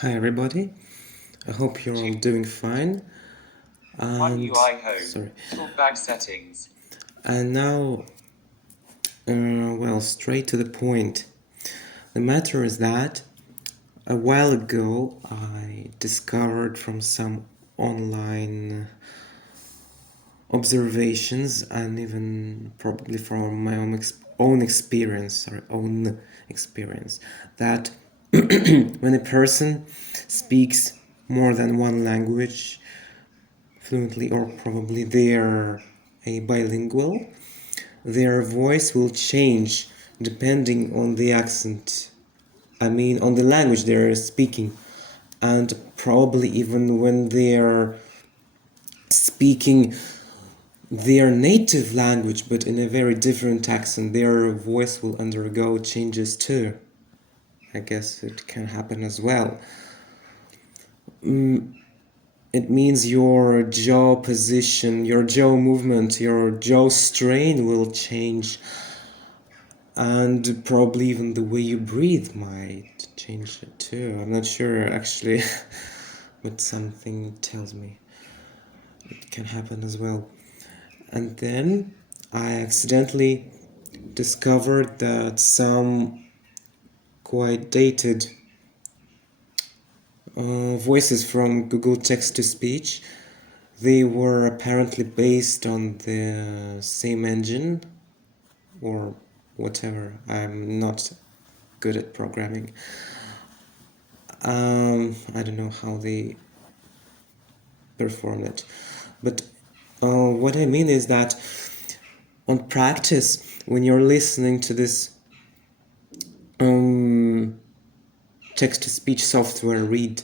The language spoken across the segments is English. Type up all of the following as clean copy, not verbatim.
Hi everybody, I hope you're all doing fine. One And UI home. sorry, Talkback settings. and now, straight to the point. The matter is that a while ago I discovered from some online observations and even probably from my own experience, that when a person speaks more than one language fluently, or probably they're a bilingual, their voice will change depending on the accent. I mean, on the language they're speaking, and probably even when they're speaking their native language but in a very different accent, their voice will undergo changes too. I guess it can happen as well. It means your jaw position, your jaw movement, your jaw strain will change, and probably even the way you breathe might change it too. I'm not sure actually, but something tells me it can happen as well. And then I accidentally discovered that some quite dated voices from Google Text to Speech, they were apparently based on the same engine or whatever. I'm not good at programming. I don't know how they perform it, but what I mean is that on practice, when you're listening to this text-to-speech software read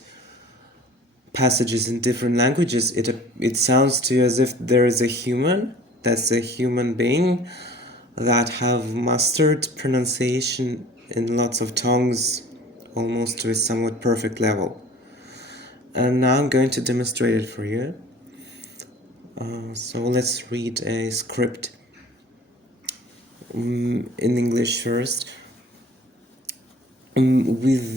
passages in different languages, it sounds to you as if there is a human, that's a human being, that have mastered pronunciation in lots of tongues almost to a somewhat perfect level. And now I'm going to demonstrate it for you. So let's read a script in English first, with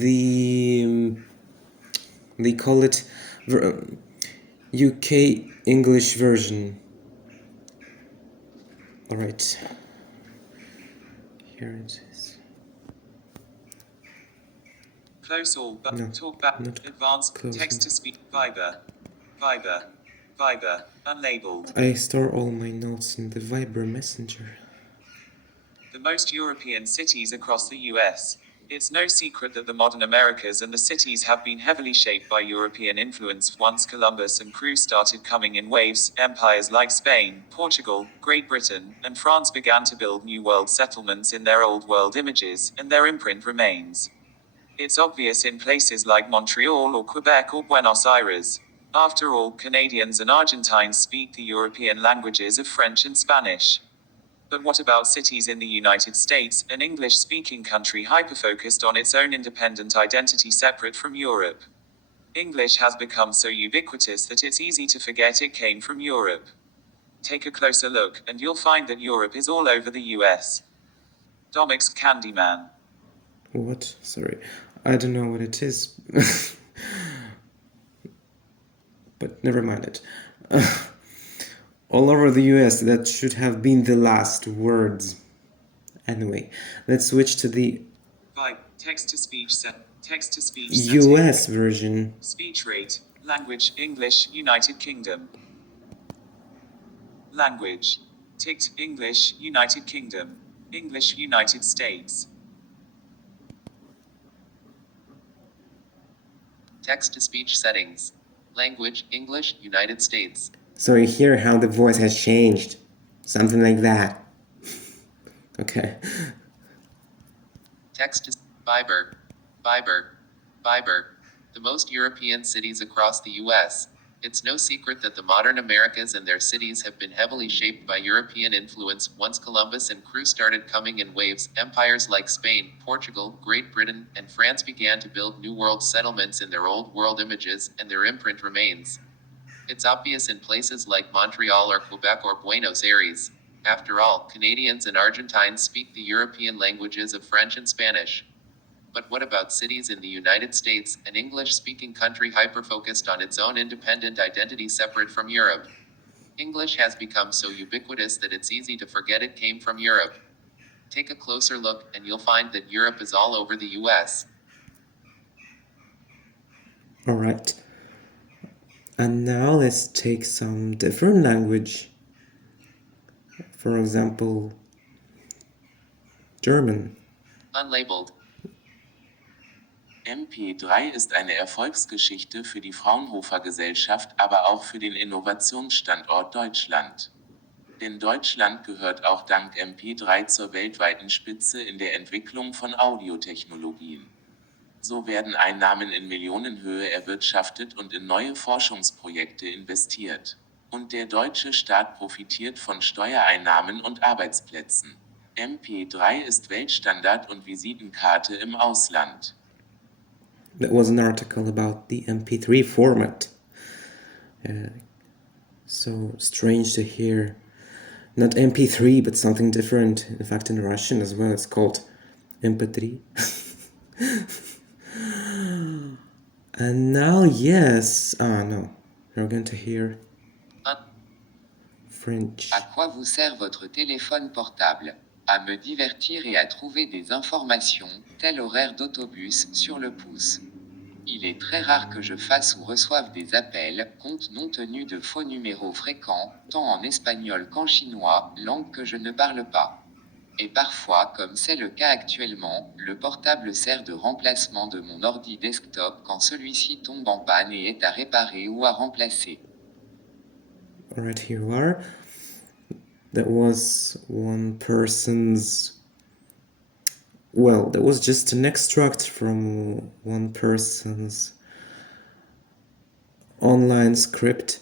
they call it UK English version. All right, here it is. Close all but No, talkback. not Advanced closing. text to speech. Viber. Viber. Viber. Unlabeled. I store all my notes in the Viber Messenger. The most European cities across the US. It's no secret that the modern Americas and the cities have been heavily shaped by European influence. Once Columbus and crew started coming in waves, empires like Spain, Portugal, Great Britain, and France began to build New World settlements in their Old World images, and their imprint remains. It's obvious in places like Montreal or Quebec or Buenos Aires. After all, Canadians and Argentines speak the European languages of French and Spanish. But what about cities in the United States, an English-speaking country hyper-focused on its own independent identity separate from Europe? English has become so ubiquitous that it's easy to forget it came from Europe. Take a closer look, and you'll find that Europe is all over the US. Domix Candyman. What? Sorry, I don't know what it is. But never mind it. All over the US, that should have been the last words. Anyway, let's switch to the Text-to-speech US version. Speech rate. Language, English, United Kingdom. Language. Ticked, English, United Kingdom. English, United States. Text-to-speech settings. Language, English, United States. So you hear how the voice has changed. Something like that. Okay. Text to Viber. Viber. Viber. The most European cities across the US. It's no secret that the modern Americas and their cities have been heavily shaped by European influence. Once Columbus and crew started coming in waves, empires like Spain, Portugal, Great Britain, and France began to build New World settlements in their Old World images, and their imprint remains. It's obvious in places like Montreal or Quebec or Buenos Aires. After all, Canadians and Argentines speak the European languages of French and Spanish. But what about cities in the United States, an English-speaking country hyper-focused on its own independent identity separate from Europe? English has become so ubiquitous that it's easy to forget it came from Europe. Take a closer look, and you'll find that Europe is all over the US. Alright. And now let's take some different language. For example, German. Unlabeled. MP3 ist eine Erfolgsgeschichte für die Fraunhofer Gesellschaft, aber auch für den Innovationsstandort Deutschland. Denn Deutschland gehört auch dank MP3 zur weltweiten Spitze in der Entwicklung von Audiotechnologien. So werden Einnahmen in Millionenhöhe erwirtschaftet und in neue Forschungsprojekte investiert. Und der deutsche Staat profitiert von Steuereinnahmen und Arbeitsplätzen. MP3 ist Weltstandard und Visitenkarte im Ausland. That was an article about the MP3 format. So strange to hear. Not MP3, but something different. In fact, in Russian as well, it's called MP3. And now, yes. No. You're going to hear French. À quoi vous sert votre téléphone portable? À me divertir et à trouver des informations, tel horaire d'autobus, sur le pouce. Il est très rare que je fasse ou reçoive des appels, compte non tenu de faux numéros fréquents, tant en espagnol qu'en chinois, langue que je ne parle pas. Et parfois, comme c'est le cas actuellement, le portable sert de remplacement de mon ordi desktop quand celui-ci tombe en panne et est à réparer ou à remplacer. Alright, here you are. That was one person's... Well, that was just an extract from one person's online script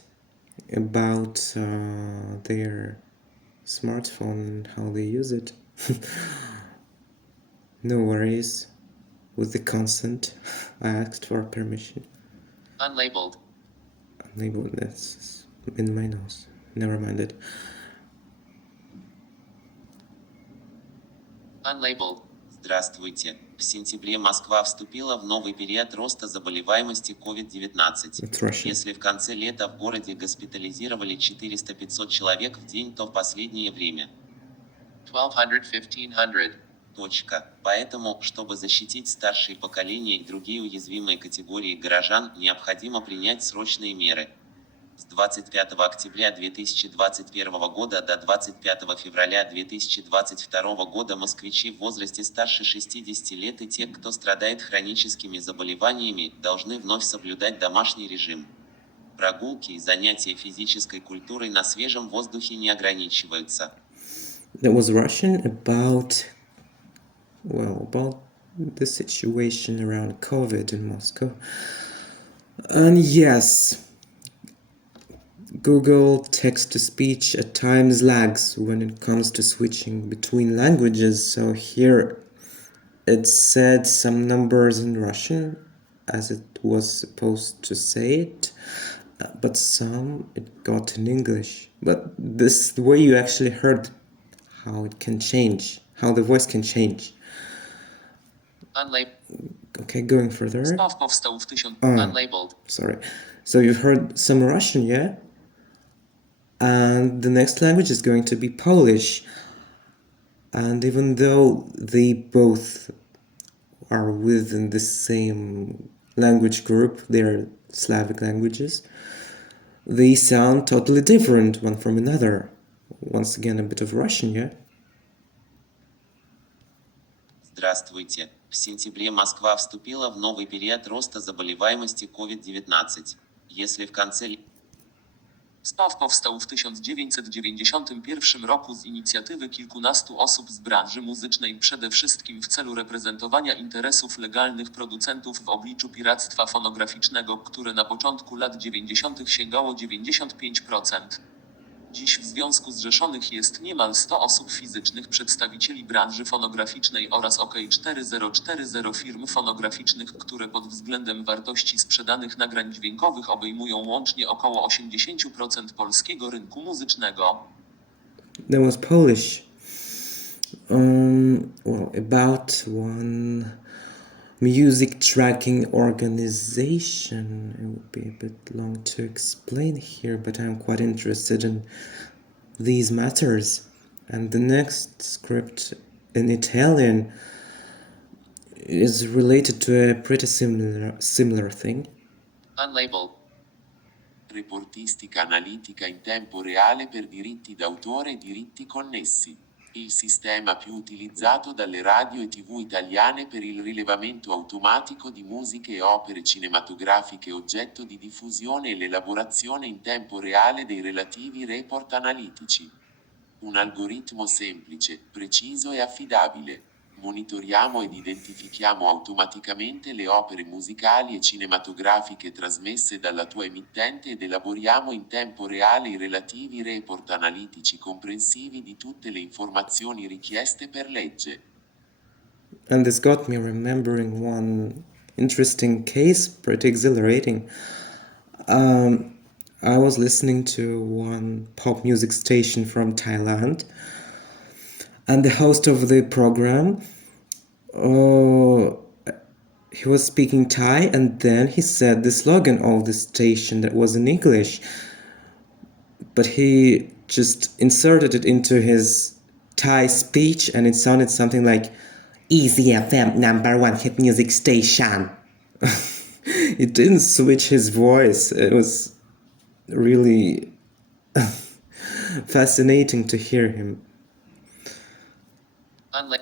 about their smartphone and how they use it. No worries. With the consent, I asked for permission. Unlabeled. Unlabeled, that's in my nose. Never mind it. Unlabeled. Здравствуйте. В сентябре Москва вступила в новый период роста заболеваемости COVID-19. It's Russian. Если в конце лета в городе госпитализировали 400-500 человек в день, то в последнее время 1200-1500. Точка. Поэтому, чтобы защитить старшие поколения и другие уязвимые категории горожан, необходимо принять срочные меры. С 25 октября 2021 года до 25 февраля 2022 года москвичи в возрасте старше 60 лет и те, кто страдает хроническими заболеваниями, должны вновь соблюдать домашний режим. Прогулки и занятия физической культурой на свежем воздухе не ограничиваются. That was Russian about the situation around COVID in Moscow. And yes, Google text-to-speech at times lags when it comes to switching between languages. So here it said some numbers in Russian as it was supposed to say it, but some it got in English. But this is the way you actually heard how it can change, how the voice can change. Unlabeled. Okay, going further. Staw powstał w Unlabeled. Sorry. So you've heard some Russian, yeah? And the next language is going to be Polish. And even though they both are within the same language group, they're Slavic languages, they sound totally different one from another. Once again, a bit of Russian, yeah? Здравствуйте. В сентябре Москва вступила в новый период роста заболеваемости COVID-19. Если в конце... Staw powstał w 1991 roku z inicjatywy kilkunastu osób z branży muzycznej, przede wszystkim w celu reprezentowania interesów legalnych producentów w obliczu piractwa fonograficznego, które na początku lat 90. sięgało 95%. Dziś w Związku Zrzeszonych jest niemal 100 osób fizycznych, przedstawicieli branży fonograficznej oraz ok. 4040 firm fonograficznych, które pod względem wartości sprzedanych nagrań dźwiękowych obejmują łącznie około 80% polskiego rynku muzycznego. That was Polish. About one music tracking organization. It would be a bit long to explain here, but I'm quite interested in these matters. And the next script in Italian is related to a pretty similar thing. Unlabeled. Reportistica analitica in tempo reale per diritti d'autore e diritti connessi. Il sistema più utilizzato dalle radio e TV italiane per il rilevamento automatico di musiche e opere cinematografiche oggetto di diffusione e l'elaborazione in tempo reale dei relativi report analitici. Un algoritmo semplice, preciso e affidabile. Monitoriamo ed identifichiamo automaticamente le opere musicali e cinematografiche trasmesse dalla tua emittente ed elaboriamo in tempo reale i relativi report analitici comprensivi di tutte le informazioni richieste per legge. And this got me remembering one interesting case, pretty exhilarating. I was listening to one pop music station from Thailand, and the host of the program, he was speaking Thai, and then he said the slogan of the station that was in English, but he just inserted it into his Thai speech, and it sounded something like Easy FM #1 hit music station. It didn't switch his voice. It was really fascinating to hear him.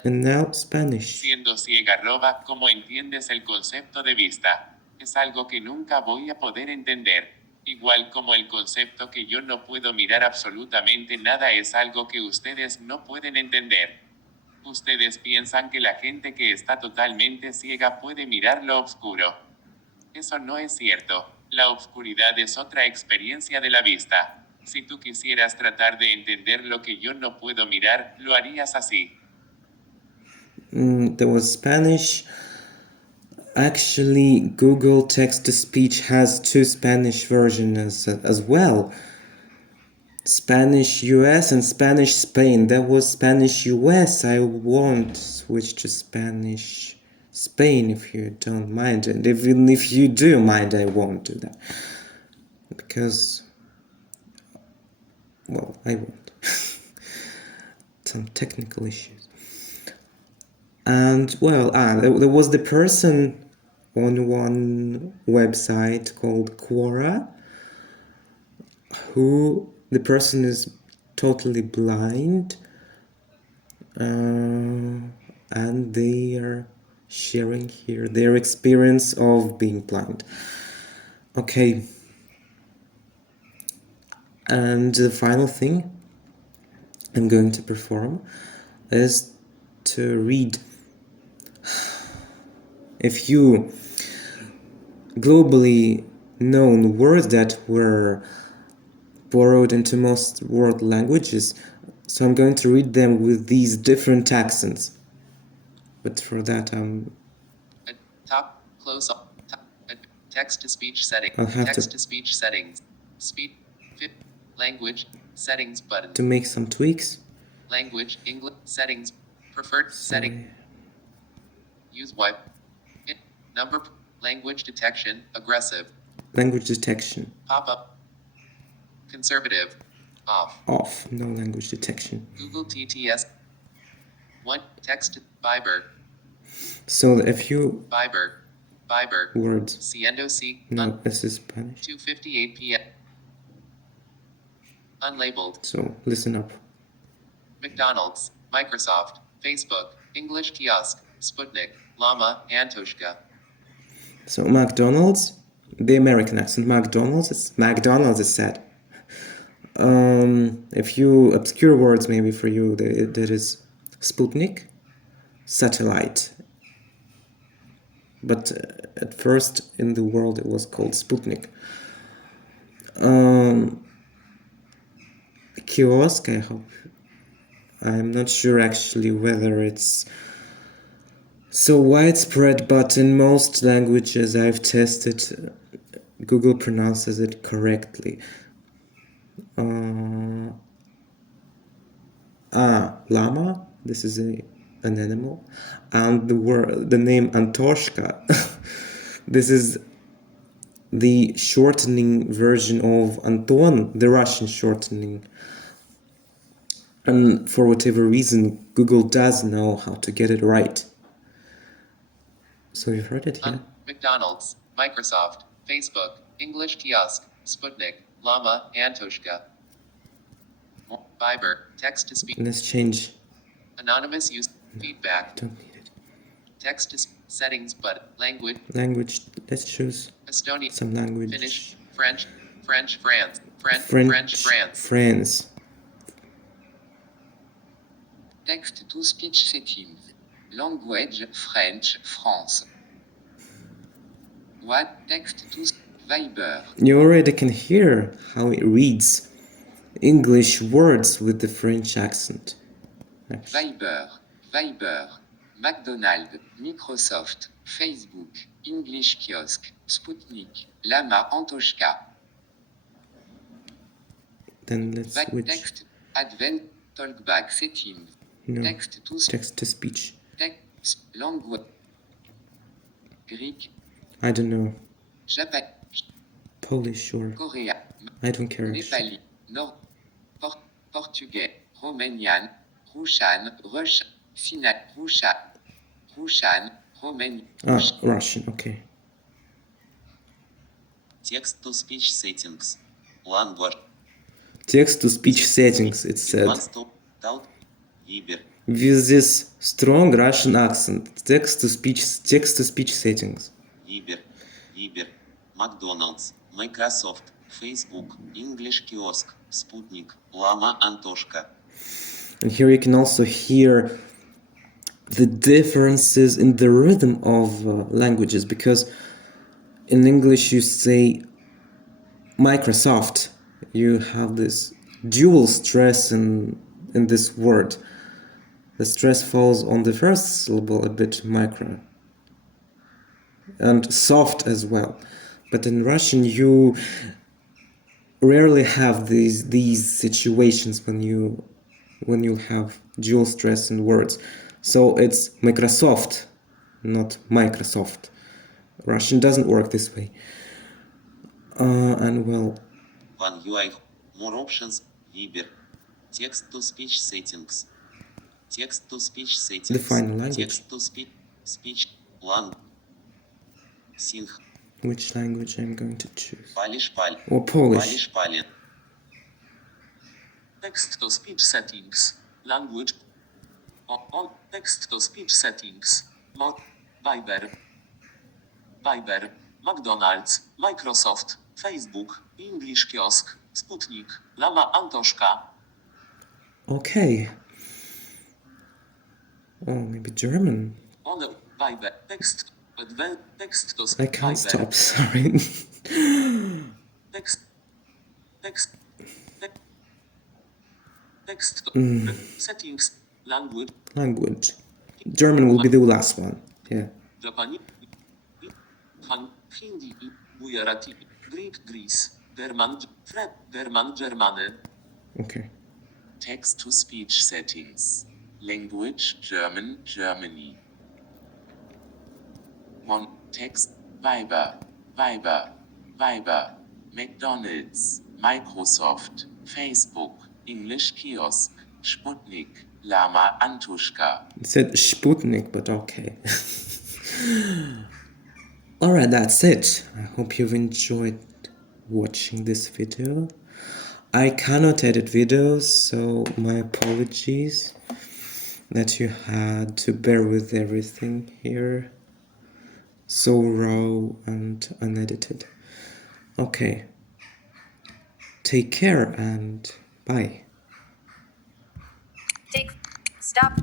And now Spanish. Siendo ciega, ¿cómo entiendes el concepto de vista? Es algo que nunca voy a poder entender. Igual como el concepto que yo no puedo mirar absolutamente nada es algo que ustedes no pueden entender. Ustedes piensan que la gente que está totalmente ciega puede mirar lo oscuro. Eso no es cierto. La oscuridad es otra experiencia de la vista. Si tú quisieras tratar de entender lo que yo no puedo mirar, lo harías así. There was Spanish. Actually, Google Text-to-Speech has two Spanish versions as well. Spanish US and Spanish Spain. That was Spanish US. I won't switch to Spanish Spain if you don't mind. And even if you do mind, I won't do that. Because, well, I won't. Some technical issues. And, well, there was the person on one website called Quora, who the person is totally blind, and they are sharing here their experience of being blind. Okay. And the final thing I'm going to perform is to read a few globally known words that were borrowed into most world languages. So I'm going to read them with these different accents. But for that, Top, close up, text-to-speech setting, I'll have text-to-speech settings, speed, language, settings button. To make some tweaks. Language, English, settings, preferred setting. Use wipe. Number, language detection, aggressive. Language detection. Pop-up. Conservative. Off. Off. No language detection. Google TTS. 1. Text. Viber. So a few Viber. words. Siendo C. No, this is Spanish. 2:58 p.m. Unlabeled. So listen up. McDonald's. Microsoft. Facebook. English kiosk. Sputnik. Llama. Antoshka. So McDonald's, the American accent. McDonald's is said. A few obscure words maybe for you. There is Sputnik, satellite. But at first in the world it was called Sputnik. Kiosk, I hope. I'm not sure actually whether it's so widespread, but in most languages I've tested, Google pronounces it correctly. Llama. This is an animal, and the name Antoshka. This is the shortening version of Anton, the Russian shortening. And for whatever reason, Google does know how to get it right. So you've heard it here. McDonald's, Microsoft, Facebook, English Kiosk, Sputnik, Llama, Antoshka. Viber, text to speech. Let's change. Anonymous use. Feedback. Don't need it. Text to settings, but language. Language. Let's choose Estonia. some language. Finnish, French, France, French, France. Text to speech settings. Language French, France. What text to Viber. You already can hear how it reads English words with the French accent. Viber, McDonald's, Microsoft, Facebook, English Kiosk, Sputnik, Llama, Antoshka. Then let's switch. Text, Advent, Talkback settings. No, Text to text to speech. text, language. Greek, I don't know. Japan, Polish or Korea, I don't care. actually. Nepali, Nord, Portugais, Romanian, Russian, Russian, Romanian. Russian, okay. Text to speech settings. Language. Text to speech settings, it said. Viber. With this strong Russian accent. Text to speech settings. Viber. McDonald's, Microsoft, Facebook, English Kiosk, Sputnik, Llama, Antoshka. And here you can also hear the differences in the rhythm of languages, because in English you say Microsoft. You have this dual stress in this word. The stress falls on the first syllable a bit, micro, and soft as well. But in Russian you rarely have these situations when you have dual stress in words. So it's Microsoft, not Microsoft. Russian doesn't work this way. And well, One UI, more options, Viber. Text to speech settings. Text to speech settings. Define a language. Text to speech, language. Sing. which language I'm going to choose? Polish. Or Polish. Text to speech settings. Language. All text to speech settings. Viber. McDonald's, Microsoft, Facebook, English Kiosk, Sputnik, Llama, Antoshka. Okay. Oh, maybe German. On the Viber. Text to I can't Viber. stop, sorry. Text settings. Language. German will be the last one. Yeah. Japanese. Hindi. Gujarati. Greek. Greece. German. Germany. Okay. Text to speech settings. Language German, Germany. Text Viber. McDonald's, Microsoft, Facebook, English Kiosk, Sputnik, Llama, Antoshka. It said Sputnik, but okay. Alright, that's it. I hope you've enjoyed watching this video. I cannot edit videos, so my apologies that you had to bear with everything here. So raw and unedited. Okay. Take care and bye. Stop.